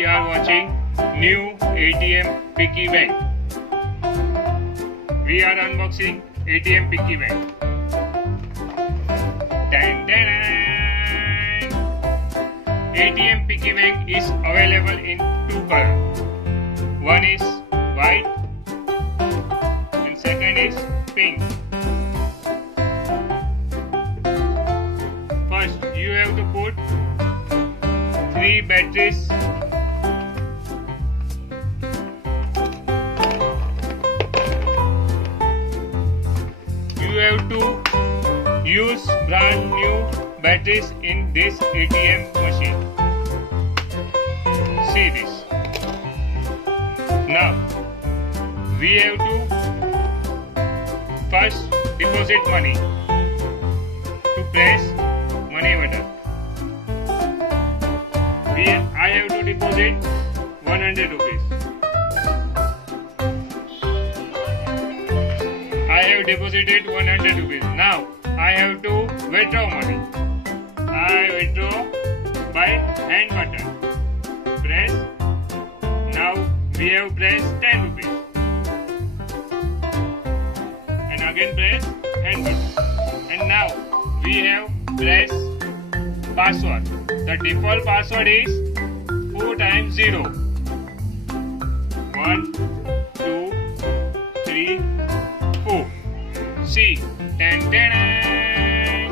we are watching new ATM Piggy bank. We are unboxing ATM Piggy bank. Dan, dan, dan. ATM Piggy bank is available in two colors. One is white and second is pink. First, you have to put 3 batteries. You have to use brand new batteries in this ATM machine. See this. Now, we have to first deposit money. To press money button. I have to deposit 100 rupees. I have deposited 100 rupees. Now I have to withdraw money. I withdraw by hand button. Press. Now we have pressed 10 rupees. And again press hand button. And now we have pressed password. The default password is 4 times 0. 1, 2, 3, 4. See. Ten, ten, ten.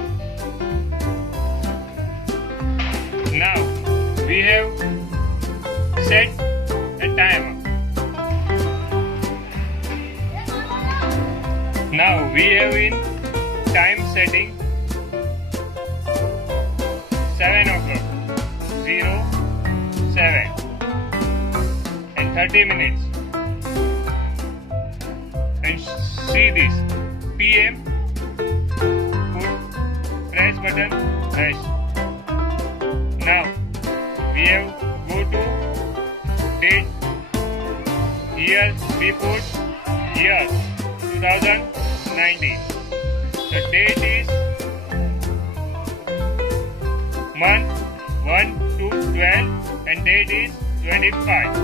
Now we have set a timer. Now we have in time setting 7 o'clock. 0, 7 and 30 minutes. And see this PM. Put press button. Press. Now we have go to date. Here we put year 2019. The date is month 1 to 12 and date is 25.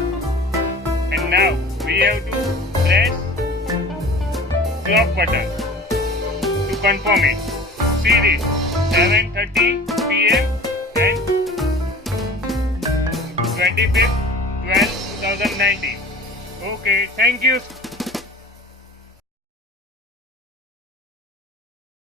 And now we have to press clock button to confirm it. See this 7:30 PM and 25th 12 2019. Okay, thank you.